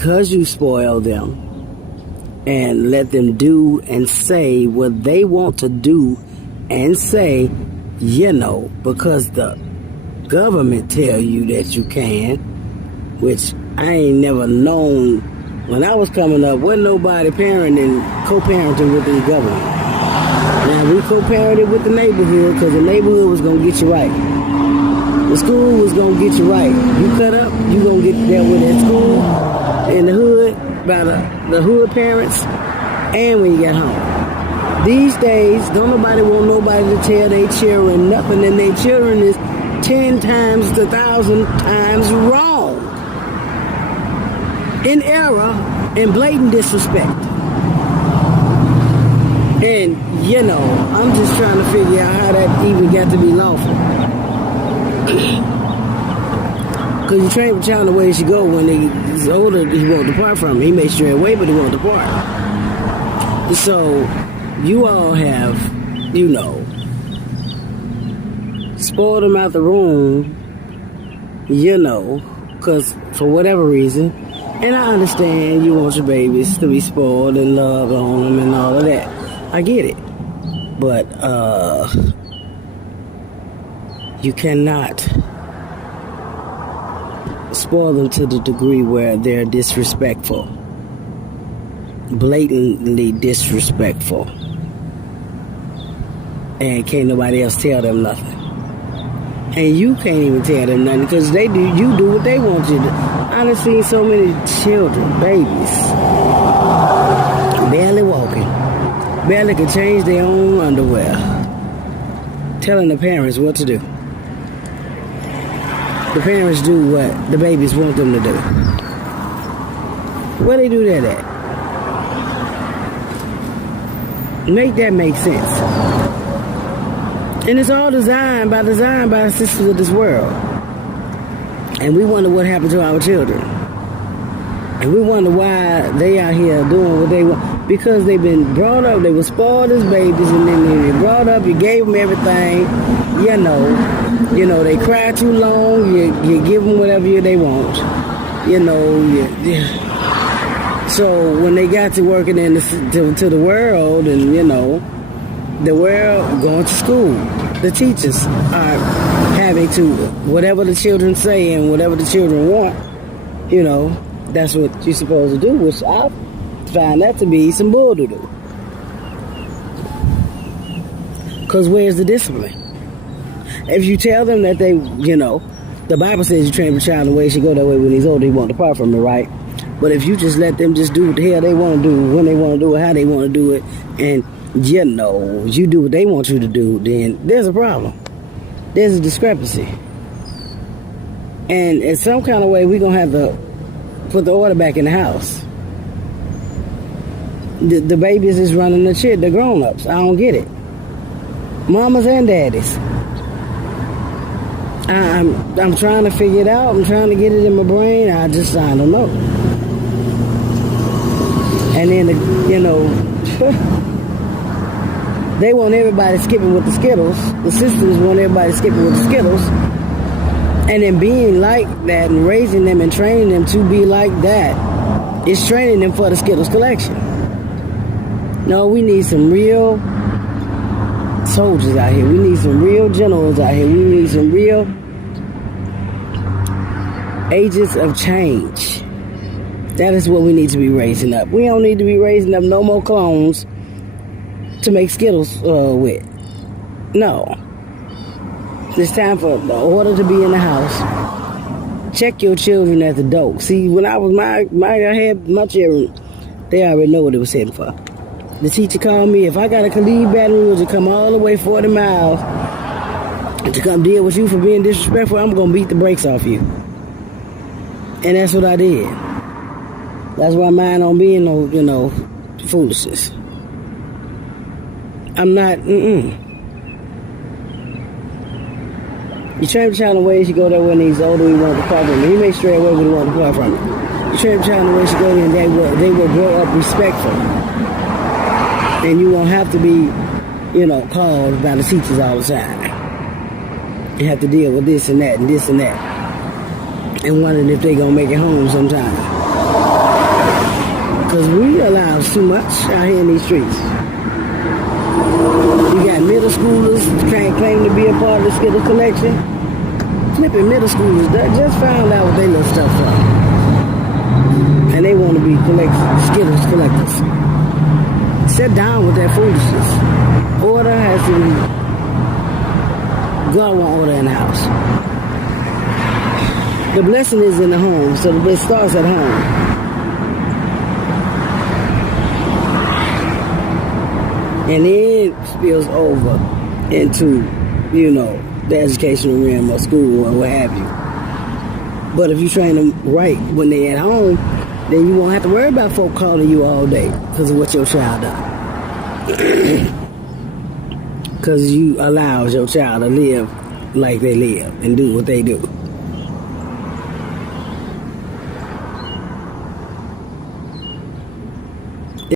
because you spoil them and let them do and say what they want to do and say, because the government tell you that you can, which I ain't never known. When I was coming up, wasn't nobody parenting, co-parenting with the government. Now, we co-parented with the neighborhood because the neighborhood was going to get you right. The school was going to get you right. You cut up, you going to get dealt with at school, in the hood, by the hood parents, and when you get home. These days, don't nobody want nobody to tell their children nothing, and their children is 10 times to 1,000 times wrong. In error and blatant disrespect. And, I'm just trying to figure out how that even got to be lawful. Because you train a child the way he should go. When he's older, he won't depart from it. He may stray away, but he won't depart. So, you all have, spoiled him out the room, because for whatever reason. And I understand you want your babies to be spoiled and love on them and all of that. I get it. But, you cannot spoil them to the degree where they're disrespectful. Blatantly disrespectful. And can't nobody else tell them nothing. And you can't even tell them nothing because you do what they want you to do. I done seen so many children, babies, barely walking, barely can change their own underwear, telling the parents what to do. The parents do what the babies want them to do. Where they do that at? Make that make sense. And it's all designed by the systems of this world. And we wonder what happened to our children. And we wonder why they out here doing what they want. Because they've been brought up, they were spoiled as babies, and then they were brought up, you gave them everything, they cry too long, you give them whatever they want, So when they got to working to the world, and the world going to school, the teachers are having to, whatever the children say and whatever the children want, that's what you're supposed to do, which I find that to be some bull to do. Because where's the discipline? If you tell them that they, the Bible says you train a child in the way he should go, that way when he's older he won't depart from it, right? But if you just let them just do what the hell they want to do, when they want to do it, how they want to do it, and you do what they want you to do, then there's a problem. There's a discrepancy. And in some kind of way, we're going to have to put the order back in the house. The babies is running the shit, the grown-ups. I don't get it. Mamas and daddies. I'm trying to figure it out. I'm trying to get it in my brain. I don't know. And then, they want everybody skipping with the Skittles. The sisters want everybody skipping with the Skittles. And then being like that and raising them and training them to be like that is training them for the Skittles collection. No, we need some real soldiers out here. We need some real generals out here. We need some real agents of change. That is what we need to be raising up. We don't need to be raising up no more clones to make Skittles with. No. It's time for the order to be in the house. Check your children at the door. See, when I was I had my children, they already know what it was heading for. The teacher called me. If I got a Khalid Baton Rouge to come all the way 40 miles to come deal with you for being disrespectful, I'm going to beat the brakes off you. And that's what I did. That's why mine don't be no, foolishness. I'm not, You train a child in the way he should go there when he's older, he won't depart from it. He may stray away, but he won't depart from it. You train a child in the way he should go there, and they will grow up respectful. And you won't have to be, called by the teachers all the time. You have to deal with this and that and this and that. And wondering if they're going to make it home sometime. Because we allow too much out here in these streets. You got middle schoolers can't claim to be a part of the Skittles collection. Flipping middle schoolers that just found out what they little stuff from. And they want to be Skittles collectors. Sit down with that foolishness. Order has to be. God won't order in the house. The blessing is in the home, so the blessing starts at home. And then spills over into, the educational realm or school or what have you. But if you train them right when they're at home, then you won't have to worry about folk calling you all day because of what your child does. Because you allow your child to live like they live and do what they do.